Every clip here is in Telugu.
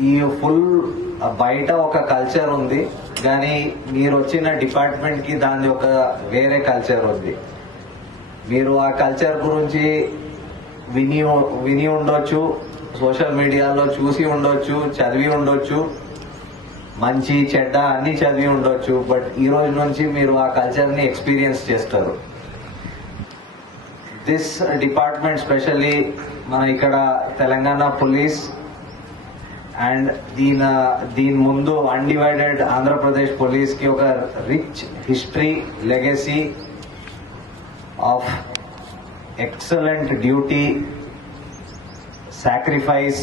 ఈ ఫుల్ బయట ఒక కల్చర్ ఉంది కానీ మీరు వచ్చిన డిపార్ట్మెంట్కి దాని ఒక వేరే కల్చర్ ఉంది. మీరు ఆ కల్చర్ గురించి విని విని ఉండొచ్చు సోషల్ మీడియాలో చూసి ఉండొచ్చు చదివి ఉండొచ్చు మంచి చెడ్డ అన్ని చదివి ఉండొచ్చు బట్ ఈ రోజు నుంచి మీరు ఆ కల్చర్ని ఎక్స్పీరియన్స్ చేస్తారు. దిస్ డిపార్ట్మెంట్ స్పెషల్లీ మన ఇక్కడ తెలంగాణ పోలీస్ అండ్ దీని దీని ముందు అన్డివైడెడ్ ఆంధ్రప్రదేశ్ పోలీస్కి ఒక rich history legacy of excellent duty sacrifice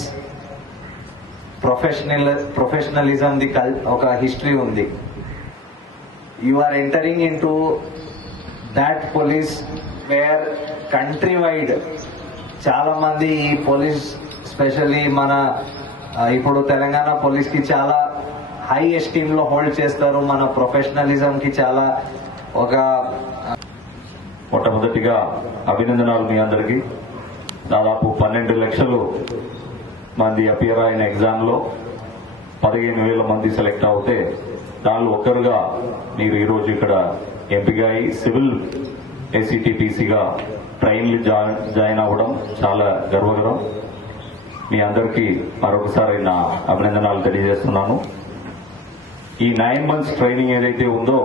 professional professionalism the కల్ ఒక హిస్టరీ ఉంది. You are entering into that police where country wide చాలా మంది ఈ పోలీస్ స్పెషల్లీ మన ఇప్పుడు తెలంగాణ పోలీస్కి చాలా హై ఎస్టీమ్లో హోల్డ్ చేస్తారు. మన ప్రొఫెషనలిజం కి చాలా ఒక మొట్టమొదటిగా అభినందనాలు మీ అందరికీ. దాదాపు పన్నెండు లక్షలు మంది అపియర్ అయిన ఎగ్జామ్లో పదిహేను వేల మంది సెలెక్ట్ అవుతే దానిలో ఒక్కరుగా మీరు ఈరోజు ఇక్కడ ఎంపిక అయి సివిల్ ఏసీటీపీసీగా ట్రైన్లు జాయిన్ అవ్వడం చాలా గర్వకరం. మీ అందరికీ మరొకసారి నా అభినందనాలు తెలియజేస్తున్నాను. ఈ నైన్ మంత్స్ ట్రైనింగ్ ఏదైతే ఉందో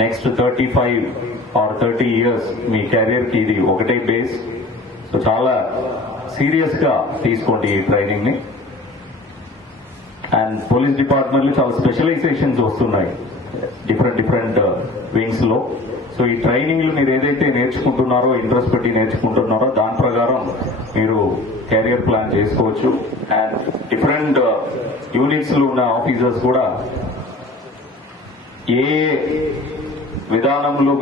next thirty five or thirty years మీ కెరీర్కి ఇది ఒకటే బేస్ సో చాలా సీరియస్గా తీసుకోండి ఈ ట్రైనింగ్ని. అండ్ పోలీస్ డిపార్ట్మెంట్లో చాలా స్పెషలైజేషన్స్ వస్తున్నాయి. డిఫరెంట్ డిఫరెంట్ వింగ్స్లో. సో ఈ ట్రైనింగ్ మీరు ఏదైతే నేర్చుకుంటున్నారో ఇంట్రెస్ట్ పెట్టి నేర్చుకుంటున్నారో దాని ప్రకారం మీరు కెరియర్ ప్లాన్ చేసుకోవచ్చు. అండ్ డిఫరెంట్ యూనిట్స్లో ఉన్న ఆఫీసర్స్ కూడా ఏ విధానంలో